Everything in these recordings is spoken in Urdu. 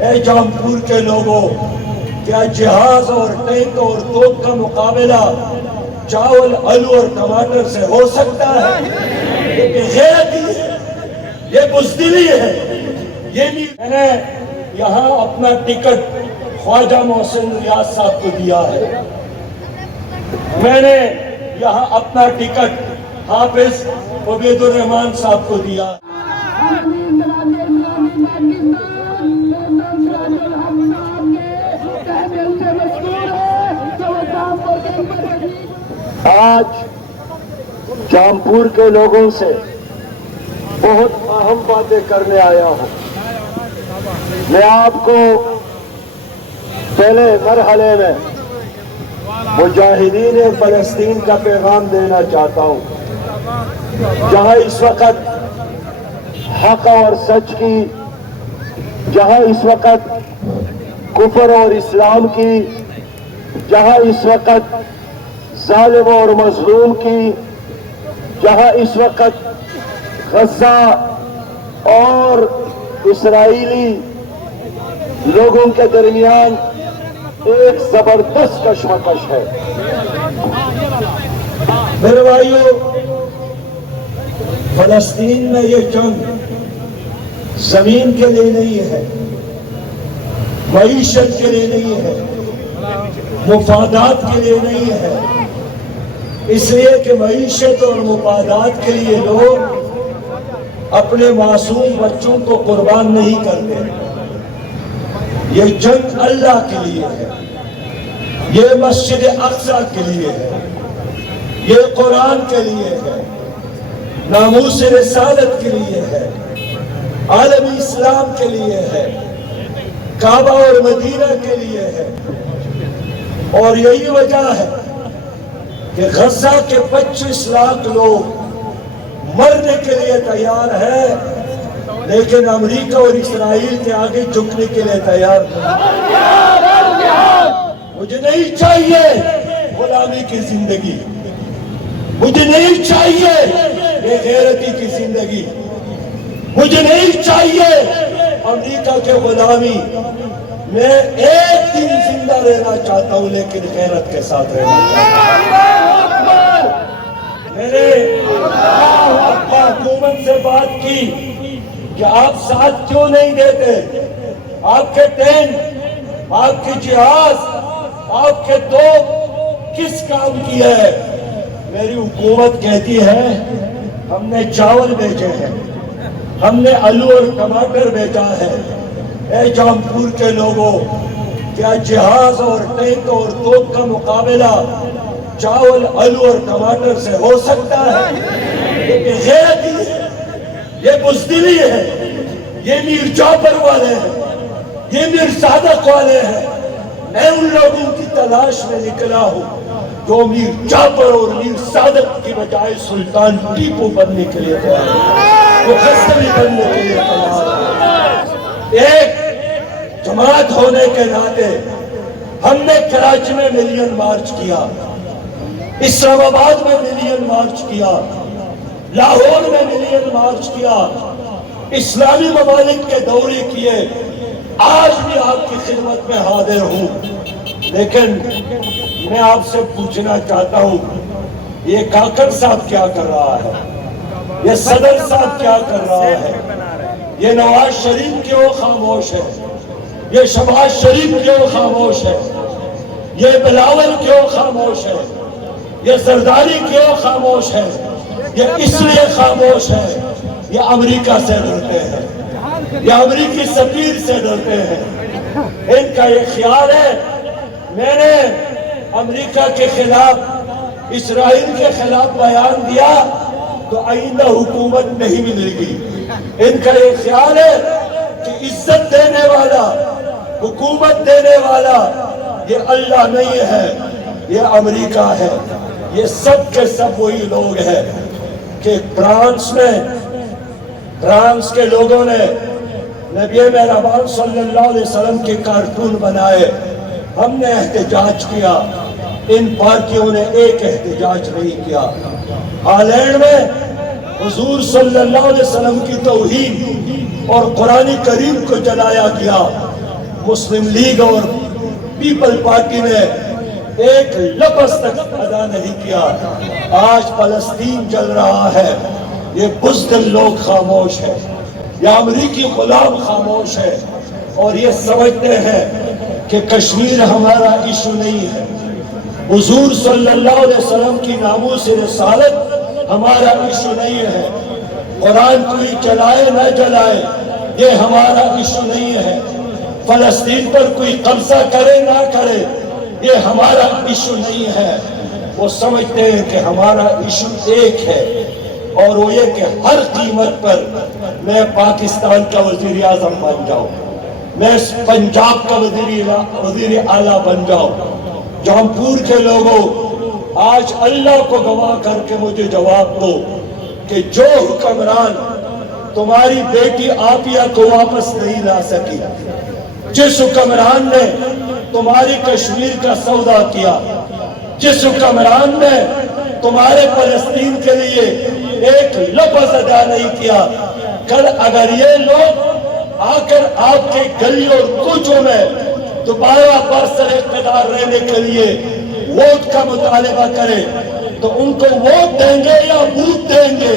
اے جامپور کے لوگوں، کیا جہاز اور ٹینک اور توپ کا مقابلہ چاول، آلو اور ٹماٹر سے ہو سکتا ہے؟ یہ بے غیرتی ہے، یہ بزدلی ہے، یہ نہیں۔ میں نے یہاں اپنا ٹکٹ خواجہ محسن ریاض صاحب کو دیا ہے، میں نے یہاں اپنا ٹکٹ حافظ عبید الرحمان صاحب کو دیا۔ آج جامپور کے لوگوں سے بہت اہم باتیں کرنے آیا ہوں۔ میں آپ کو پہلے مرحلے میں مجاہدین فلسطین کا پیغام دینا چاہتا ہوں، جہاں اس وقت حق اور سچ کی، جہاں اس وقت کفر اور اسلام کی، جہاں اس وقت ظالم اور مظلوم کی، جہاں اس وقت غزہ اور اسرائیلی لوگوں کے درمیان ایک زبردست کشمکش ہے۔ میرے بھائیو، فلسطین میں یہ جنگ زمین کے لیے نہیں ہے، معیشت کے لیے نہیں ہے، مفادات کے لیے نہیں ہے، اس لیے کہ معیشت اور مفادات کے لیے لوگ اپنے معصوم بچوں کو قربان نہیں کرتے۔ یہ جنگ اللہ کے لیے ہے، یہ مسجد اقصی کے لیے ہے، یہ قرآن کے لیے ہے، ناموس رسالت کے لیے ہے، عالم اسلام کے لیے ہے، کعبہ اور مدینہ کے لیے ہے۔ اور یہی وجہ ہے کہ غزہ کے 25 لاکھ لوگ مرنے کے لیے تیار ہے، لیکن امریکہ اور اسرائیل کے آگے جھکنے کے لیے تیار نہیں۔ مجھے نہیں چاہیے غلامی کی زندگی، مجھے نہیں چاہیے بے غیرتی کی زندگی، مجھے نہیں چاہیے امریکہ کے غلامی۔ میں ایک دن زندہ رہنا چاہتا ہوں، لیکن غیرت کے ساتھ رہنا چاہتا ہوں۔ میں نے حکومت سے بات کی کہ آپ ساتھ کیوں نہیں دیتے؟ آپ کے ٹینک، آپ کے جہاز، آپ کے توپ کس کام کی ہے؟ میری حکومت کہتی ہے ہم نے چاول بیچے ہیں، ہم نے آلو اور ٹماٹر بیچا ہے۔ اے جامپور کے لوگوں، کیا جہاز اور ٹینک اور توپ کا مقابلہ چاول، آلو اور ٹماٹر سے ہو سکتا ہے؟ یہ بے غیرتی ہے، یہ بزدلی ہے، یہ میر جعفر والے ہیں، یہ میر صادق والے ہیں۔ میں ان لوگوں کی تلاش میں نکلا ہوں جو میر جعفر اور میر صادق کی بجائے سلطان ٹیپو بننے کے لیے تیار ہے، وہ غزنوی بننے کے لیے تیار ہے۔ ایک جماعت ہونے کے ناطے ہم نے کراچی میں ملین مارچ کیا، اسلام آباد میں ملین مارچ کیا، لاہور میں ملین مارچ کیا، اسلامی ممالک کے دورے کیے، آج بھی آپ کی خدمت میں حاضر ہوں۔ لیکن میں آپ سے پوچھنا چاہتا ہوں، یہ کاکڑ صاحب کیا کر رہا ہے؟ یہ صدر صاحب کیا کر رہا ہے؟ یہ نواز شریف کیوں خاموش ہے؟ یہ شہباز شریف کیوں خاموش ہے؟ یہ بلاول کیوں خاموش ہے؟ یہ زرداری کیوں خاموش ہے؟ یہ اس لیے خاموش ہے، یہ امریکہ سے ڈرتے ہیں، یہ امریکی سفیر سے ڈرتے ہیں۔ ان کا یہ خیال ہے میں نے امریکہ کے خلاف، اسرائیل کے خلاف بیان دیا تو آئندہ حکومت نہیں ملے گی۔ ان کا یہ خیال ہے کہ عزت دینے والا، حکومت دینے والا یہ اللہ نہیں ہے، یہ امریکہ ہے۔ یہ سب کے سب وہی لوگ ہیں کہ فرانس کے لوگوں نے نبی مہربان صلی اللہ علیہ وسلم کے کارٹون بنائے، ہم نے احتجاج کیا، ان پارٹیوں نے ایک احتجاج نہیں کیا۔ ہالینڈ میں حضور صلی اللہ علیہ وسلم کی توہین اور قرآن کریم کو جلایا گیا، مسلم لیگ اور پیپل پارٹی نے ایک لفظ تک ادا نہیں کیا۔ آج فلسطین جل رہا ہے، یہ بزدل لوگ خاموش ہیں، یہ امریکی غلام خاموش ہے، اور یہ سمجھتے ہیں کہ کشمیر ہمارا ایشو نہیں ہے، حضور صلی اللہ علیہ وسلم کی ناموس رسالت ہمارا ایشو نہیں ہے، قرآن کوئی چلائے نہ چلائے یہ ہمارا ایشو نہیں ہے، فلسطین پر کوئی قبضہ کرے نہ کرے یہ ہمارا ایشو نہیں ہے۔ وہ سمجھتے ہیں کہ ہمارا ایشو ایک ہے، اور وہ یہ کہ ہر قیمت پر میں پاکستان کا وزیر اعظم بن جاؤں، میں پنجاب کا وزیر اعلیٰ بن جاؤں۔ جامپور کے لوگوں، آج اللہ کو گواہ کر کے مجھے جواب دو کہ جو حکمران تمہاری بیٹی عافیہ کو واپس نہیں لا سکی، جس حکمران نے تمہاری کشمیر کا سودا کیا، جس حکمران نے تمہارے فلسطین کے لیے ایک لفظ ادا نہیں کیا، کل اگر یہ لوگ آ کر آپ کے گلیوں اور کوچوں میں دوبارہ برسر اقتدار رہنے کے لیے ووٹ کا مطالبہ کرے تو ان کو ووٹ دیں گے یا بوٹ دیں گے؟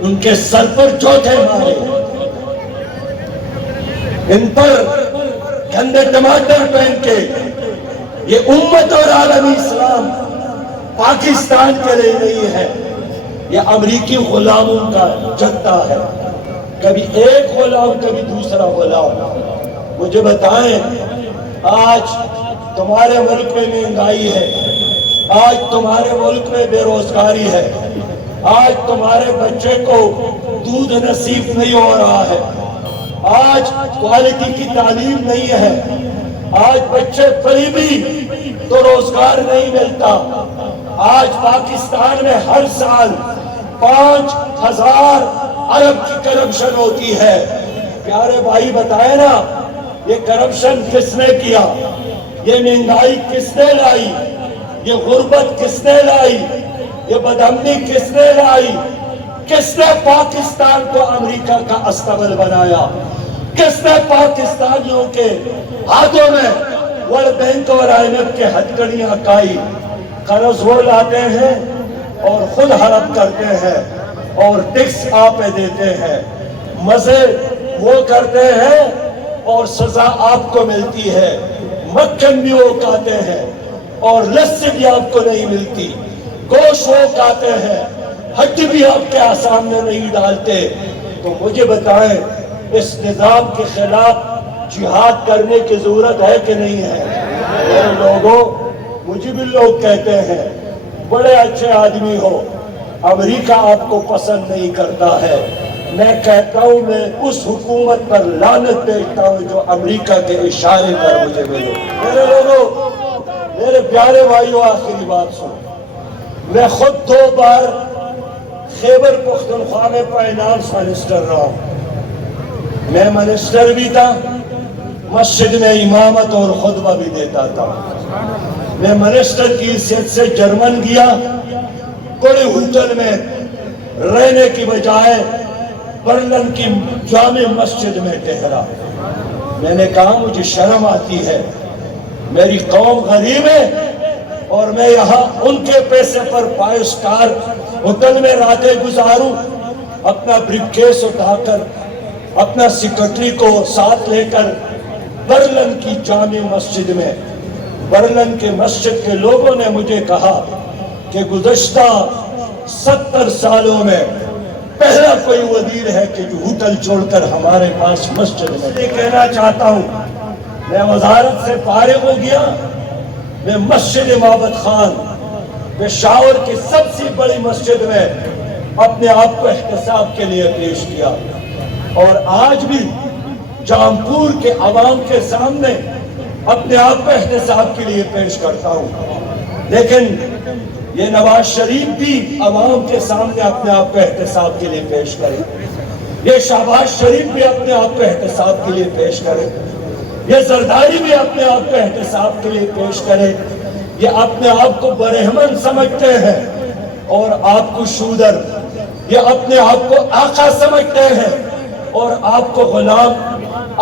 ان کے سر پر چوٹے مارے، ان پر گندے ٹماٹر پہن کے۔ یہ امت اور عالمی اسلام پاکستان کے لیے نہیں ہے، یہ امریکی غلاموں کا جتھا ہے، کبھی ایک غلام کبھی دوسرا غلام۔ مجھے بتائیں، آج تمہارے ملک میں مہنگائی ہے، آج تمہارے ملک میں بے روزگاری ہے، آج تمہارے بچے کو دودھ نصیب نہیں ہو رہا ہے، آج کوالٹی کی تعلیم نہیں ہے، آج بچے غریبی تو روزگار نہیں ملتا، آج پاکستان میں ہر سال 5,000 ارب کی کرپشن ہوتی ہے۔ پیارے بھائی بتائے نا، یہ کرپشن کس نے کیا؟ یہ مہنگائی کس نے لائی؟ یہ غربت کس نے لائی؟ یہ بدامنی کس نے لائی؟ کس نے پاکستان کو امریکہ کا استبل بنایا؟ کس نے پاکستانیوں کے ہاتھوں میں ورلڈ بینک اور IMF کے ہتھکڑیاں کائی؟ قرض وہ لاتے ہیں اور خود ہڑپ کرتے ہیں اور ٹیکس آپ پہ دیتے ہیں، مزے وہ کرتے ہیں اور سزا آپ کو ملتی ہے، مکھن بھی وہ کھاتے ہیں اور لسی بھی آپ کو نہیں ملتی، گوشت وہ کھاتے ہیں، ہڈی بھی آپ کے سامنے نہیں ڈالتے۔ تو مجھے بتائیں، اس نظام کے خلاف جہاد کرنے کی ضرورت ہے کہ نہیں ہے؟ میرے لوگوں، مجھے بھی لوگ کہتے ہیں بڑے اچھے آدمی ہو، امریکہ آپ کو پسند نہیں کرتا ہے۔ میں کہتا ہوں، میں اس حکومت پر لعنت بھیجتا ہوں جو امریکہ کے اشارے پر مجھے ملے۔ میرے لوگوں، میرے پیارے بھائیوں، آخری بات سنو، میں خود 2 بار خیبر پختونخوا میں فائنانس منسٹر رہا ہوں، میں منسٹر بھی تھا، مسجد میں امامت اور خطبہ بھی دیتا تھا۔ میں منسٹر کی حیثیت سے جرمن گیا، بڑے ہوٹل میں رہنے کی بجائے برلن کی جامع مسجد میں ٹھہرا۔ میں نے کہا مجھے شرم آتی ہے، میری قوم غریب ہے اور میں یہاں ان کے پیسے پر 5 سٹار ہوٹل میں راتیں گزاروں، اپنا بریف کیس اٹھا کر اپنا سیکرٹری کو ساتھ لے کر برلن کی جامع مسجد میں۔ برلن کے مسجد کے لوگوں نے مجھے کہا کہ گزشتہ 70 سالوں میں پہلا کوئی وزیر ہے کہ جو ہوٹل چھوڑ کر ہمارے پاس مسجد میں۔ یہ کہنا چاہتا ہوں، میں وزارت سے فارغ ہو گیا، میں مسجد معبد خان پشاور کی سب سے بڑی مسجد میں اپنے آپ کو احتساب کے لیے پیش کیا، اور آج بھی جامپور کے عوام کے سامنے اپنے آپ کو احتساب کے لیے پیش کرتا ہوں۔ لیکن یہ نواز شریف بھی عوام کے سامنے اپنے آپ کو احتساب کے لیے پیش کرے، یہ شہباز شریف بھی اپنے آپ کو احتساب کے لیے پیش کرے، یہ زرداری بھی اپنے آپ کو احتساب کے لیے پیش کرے۔ یہ اپنے آپ کو برہمن سمجھتے ہیں اور آپ کو شودر، یہ اپنے آپ کو آقا سمجھتے ہیں اور آپ کو غلام۔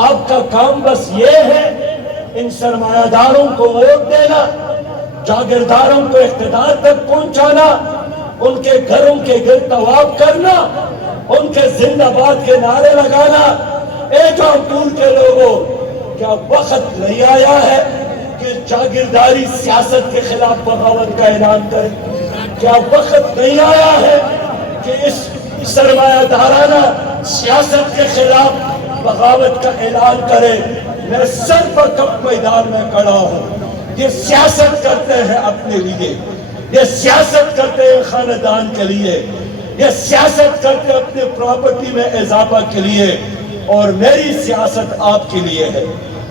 آپ کا کام بس یہ ہے ان سرمایہ داروں کو ووٹ دینا، جاگیرداروں کو اقتدار تک پہنچانا، ان کے گھروں کے گرد طواف کرنا، ان کے زندہ باد کے نعرے لگانا۔ اے جامپور کے لوگوں، کیا وقت نہیں آیا ہے کہ جاگیرداری سیاست کے خلاف بغاوت کا اعلان کریں؟ کیا وقت نہیں آیا ہے کہ اس سرمایہ دارانہ سیاست کے خلاف بغاوت کا اعلان کرے؟ میں سر پر کپ میدان میں کھڑا ہوں، یہ سیاست کرتے ہیں اپنے لیے، یہ سیاست کرتے ہیں خاندان کے لیے، یہ سیاست کرتے ہیں اپنے پراپرٹی میں اضافہ کے لیے، اور میری سیاست آپ کے لیے ہے،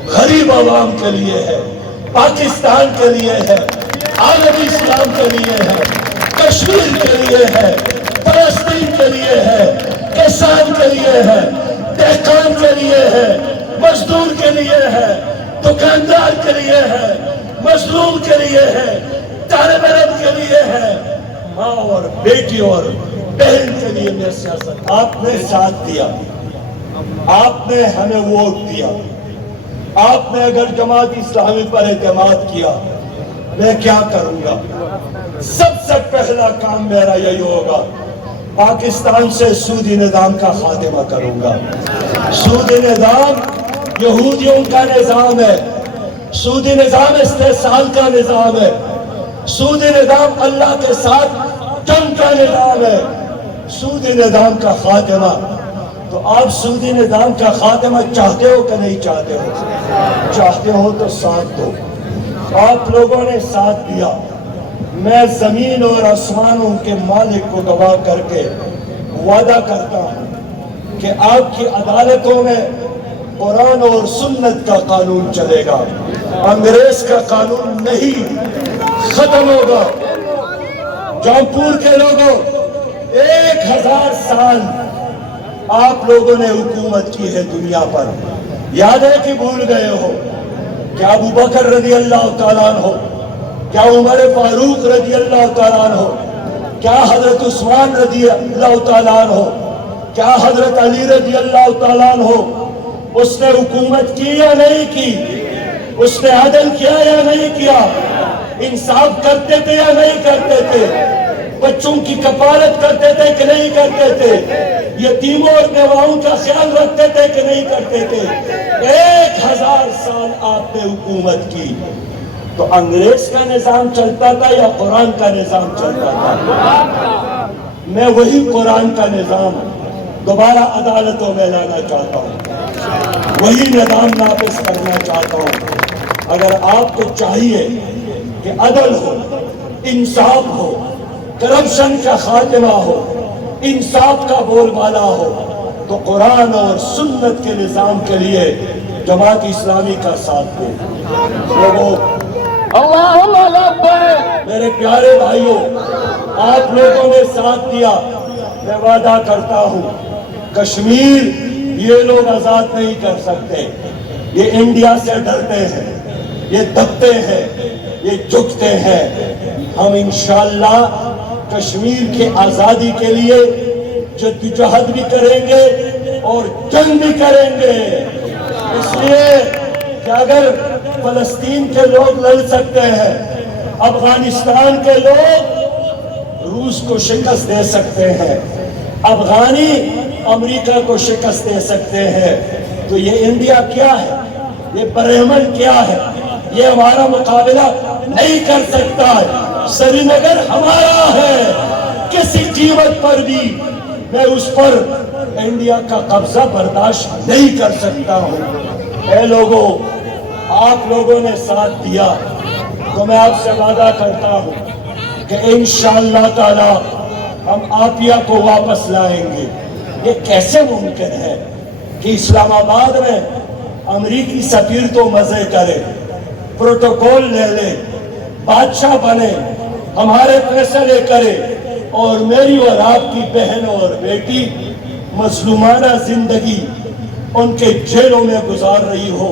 غریب عوام کے لیے ہے، پاکستان کے لیے ہے، عالمی اسلام کے لیے ہے، کشمیر کے لیے ہے، فلسطین کے لیے ہے، کسان کے لیے ہے، دہقان کے لیے ہے، مزدور کے لیے ہے، دکاندار کے لیے ہے، مظلوم کے لیے ہے، طالب علم کے لیے ہے، ماں اور بیٹی اور بہن کے لیے میں سیاست۔ آپ نے ساتھ دیا، آپ نے ہمیں ووٹ دیا، آپ نے اگر جماعت اسلامی پر اعتماد کیا، میں کیا کروں گا؟ سب سے پہلا کام میرا یہی ہوگا، پاکستان سے سودی نظام کا خاتمہ کروں گا۔ سودی نظام یہودیوں کا نظام ہے، سودی نظام استحصال کا نظام ہے، سودی نظام اللہ کے ساتھ جنگ کا نظام ہے، سودی نظام کا خاتمہ۔ تو آپ سودی نظام کا خاتمہ چاہتے ہو کہ نہیں چاہتے ہو؟ چاہتے ہو تو ساتھ دو۔ آپ لوگوں نے ساتھ دیا، میں زمین اور آسمانوں کے مالک کو گواہ کر کے وعدہ کرتا ہوں کہ آپ کی عدالتوں میں قرآن اور سنت کا قانون چلے گا، انگریز کا قانون نہیں ختم ہوگا۔ جامپور کے لوگوں، 1000 سال آپ لوگوں نے حکومت کی ہے دنیا پر، یاد ہے کہ بھول گئے ہو؟ کیا ابو بکر رضی اللہ تعالیٰ عنہ، کیا عمر فاروق رضی اللہ تعالیٰ عنہ، کیا حضرت عثمان رضی اللہ تعالیٰ عنہ، کیا حضرت علی رضی اللہ تعالیٰ عنہ، اس نے حکومت کی یا نہیں کی؟ اس نے عدل کیا یا نہیں کیا؟ انصاف کرتے تھے یا نہیں کرتے تھے؟ بچوں کی کفالت کرتے تھے کہ نہیں کرتے تھے؟ یتیموں اور بیواؤں کا خیال رکھتے تھے کہ نہیں کرتے تھے؟ 1000 سال آپ نے حکومت کی، تو انگریز کا نظام چلتا تھا یا قرآن کا نظام چلتا تھا؟ میں وہی قرآن کا نظام دوبارہ عدالتوں میں لانا چاہتا ہوں، وہی نظام نافذ کرنا چاہتا ہوں۔ اگر آپ کو چاہیے کہ عدل ہو، انصاف ہو، کرپشن کا خاتمہ ہو، انصاف کا بول بالا ہو، تو قرآن اور سنت کے نظام کے لیے جماعت اسلامی کا ساتھ دیں۔ لوگوں، اللہم لبیک، میرے پیارے بھائیوں، آپ لوگوں نے ساتھ دیا، میں وعدہ کرتا ہوں کشمیر یہ لوگ آزاد نہیں کر سکتے، یہ انڈیا سے ڈرتے ہیں، یہ دبتے ہیں، یہ جھکتے ہیں۔ ہم انشاءاللہ کشمیر کے آزادی کے لیے جدوجہد بھی کریں گے اور جنگ بھی کریں گے، اس لیے کہ اگر فلسطین کے لوگ لڑ سکتے ہیں، افغانستان کے لوگ روس کو شکست دے سکتے ہیں، افغانی امریکہ کو شکست دے سکتے ہیں، تو یہ انڈیا کیا ہے؟ یہ برہمن کیا ہے؟ یہ ہمارا مقابلہ نہیں کر سکتا ہے۔ سری نگر ہمارا ہے، کسی قیمت پر بھی میں اس پر انڈیا کا قبضہ برداشت نہیں کر سکتا ہوں۔ اے لوگوں، آپ لوگوں نے ساتھ دیا، تو میں آپ سے وعدہ کرتا ہوں کہ انشاءاللہ تعالی ہم عافیہ کو واپس لائیں گے۔ یہ کیسے ممکن ہے کہ اسلام آباد میں امریکی سفیر تو مزے کرے، پروٹوکول لے لے، بادشاہ بنے، ہمارے فیصلے کرے، اور میری اور آپ کی بہن اور بیٹی مظلومانہ زندگی ان کے جیلوں میں گزار رہی ہو؟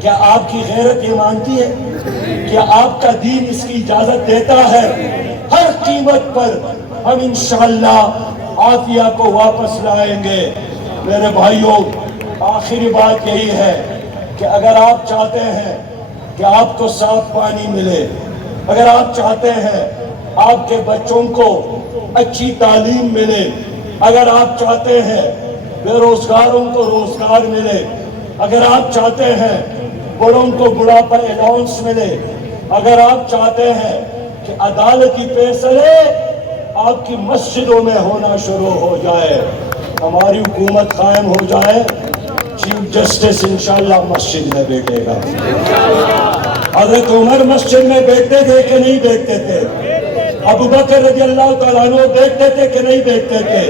کیا آپ کی غیرت یہ مانتی ہے؟ کیا آپ کا دین اس کی اجازت دیتا ہے؟ ہر قیمت پر ہم انشاءاللہ عافیہ کو واپس لائیں گے۔ میرے بھائیوں، آخری بات یہی ہے کہ اگر آپ چاہتے ہیں کہ آپ کو صاف پانی ملے، اگر آپ چاہتے ہیں آپ کے بچوں کو اچھی تعلیم ملے، اگر آپ چاہتے ہیں بے روزگاروں کو روزگار ملے، اگر آپ چاہتے ہیں بڑوں کو بڑھاپا الاؤنس ملے، اگر آپ چاہتے ہیں کہ عدالتی فیصلے آپ کی مسجدوں میں ہونا شروع ہو جائے، ہماری حکومت قائم ہو جائے، چیف جسٹس انشاءاللہ مسجد میں بیٹھے گا۔ حضرت عمر مسجد میں بیٹھتے تھے کہ نہیں بیٹھتے تھے؟ ابو بکر رضی اللہ تعالیٰ عنہ بیٹھتے تھے کہ نہیں بیٹھتے تھے؟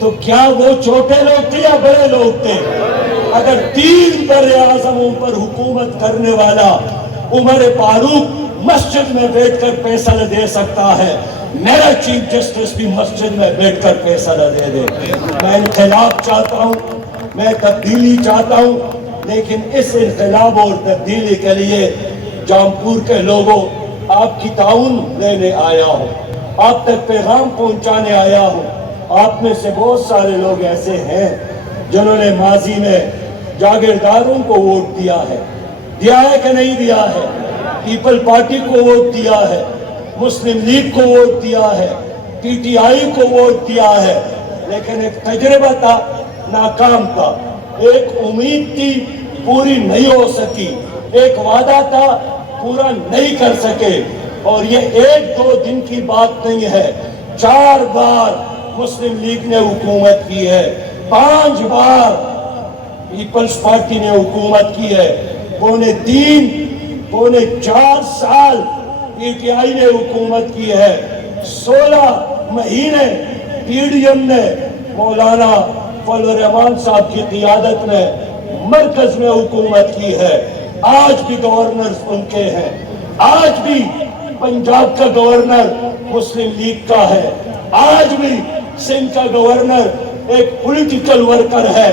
تو کیا وہ چھوٹے لوگ تھے یا بڑے لوگ تھے؟ اگر 3 بر اعظموں پر حکومت کرنے والا عمر فاروق مسجد میں بیٹھ کر فیصلہ دے سکتا ہے، میرا چیف جسٹس بھی مسجد میں بیٹھ کر فیصلہ دے دے۔ میں انقلاب چاہتا ہوں، میں تبدیلی چاہتا ہوں، لیکن اس انقلاب اور تبدیلی کے لیے جامپور کے لوگوں آپ کی تعاون لینے آیا ہوں، آپ تک پیغام پہنچانے آیا ہوں۔ آپ میں سے بہت سارے لوگ ایسے ہیں جنہوں نے ماضی میں جاگیرداروں کو ووٹ دیا ہے کہ نہیں دیا ہے؟ پیپل پارٹی کو ووٹ دیا ہے، مسلم لیگ کو ووٹ دیا ہے، پی ٹی آئی کو ووٹ دیا ہے، لیکن ایک تجربہ تھا، ناکام تھا، ایک امید تھی، پوری نہیں ہو سکی، ایک وعدہ تھا، پورا نہیں کر سکے۔ اور یہ 1-2 دن کی بات نہیں ہے، 4 بار مسلم لیگ نے حکومت کی ہے، 5 بار پیپلز پارٹی نے حکومت کی ہے، پونے 4 سال پی ٹی آئی نے حکومت کی ہے، 16 مہینے پی ڈی ایم نے مولانا فضل الرحمان صاحب کی قیادت میں مرکز میں حکومت کی ہے۔ آج بھی گورنر ان کے ہیں، آج بھی پنجاب کا گورنر مسلم لیگ کا ہے، آج بھی سندھ کا گورنر ایک پولیٹیکل ورکر ہے۔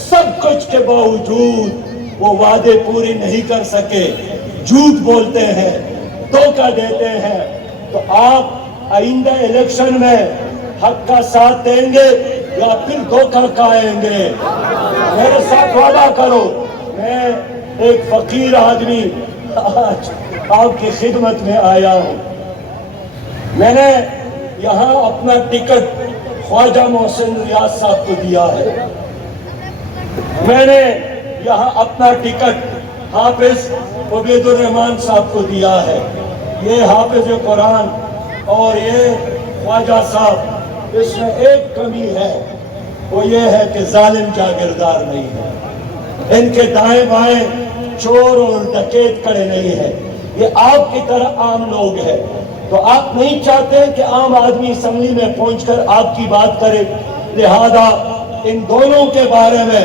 سب کچھ کے باوجود وہ وعدے پوری نہیں کر سکے، جھوٹ بولتے ہیں، دھوکہ دیتے ہیں۔ تو آپ آئندہ الیکشن میں حق کا ساتھ دیں گے یا پھر دھوکہ کھائیں گے؟ میرے ساتھ وعدہ کرو۔ میں ایک فقیر آدمی آج آپ کی خدمت میں آیا ہوں۔ میں نے یہاں اپنا ٹکٹ خواجہ محسن ریاض صاحب کو دیا ہے، میں نے یہاں اپنا ٹکٹ حافظ عبید الرحمان صاحب کو دیا ہے۔ یہ حافظ قرآن اور یہ خواجہ صاحب، اس میں ایک کمی ہے، وہ یہ ہے کہ ظالم جاگیردار نہیں ہے، ان کے دائیں بائیں چور اور ڈکیت کھڑے نہیں ہیں، یہ آپ کی طرح عام لوگ ہیں۔ تو آپ نہیں چاہتے کہ عام آدمی اسمبلی میں پہنچ کر آپ کی بات کرے، لہذا ان دونوں کے بارے میں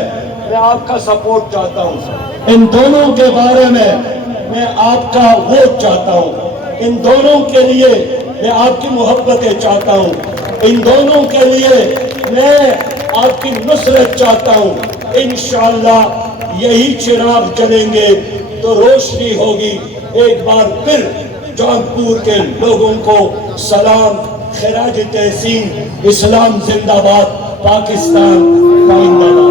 آپ کا سپورٹ چاہتا ہوں، ان دونوں کے بارے میں آپ کا ووٹ چاہتا ہوں، ان دونوں کے لیے میں آپ کی محبتیں چاہتا ہوں، ان دونوں کے لیے میں آپ کی نصرت چاہتا ہوں۔ انشاءاللہ یہی چراغ جلیں گے تو روشنی ہوگی۔ ایک بار پھر جونپور کے لوگوں کو سلام، خراج تحسین، اسلام زندہ باد، پاکستان زندہ باد۔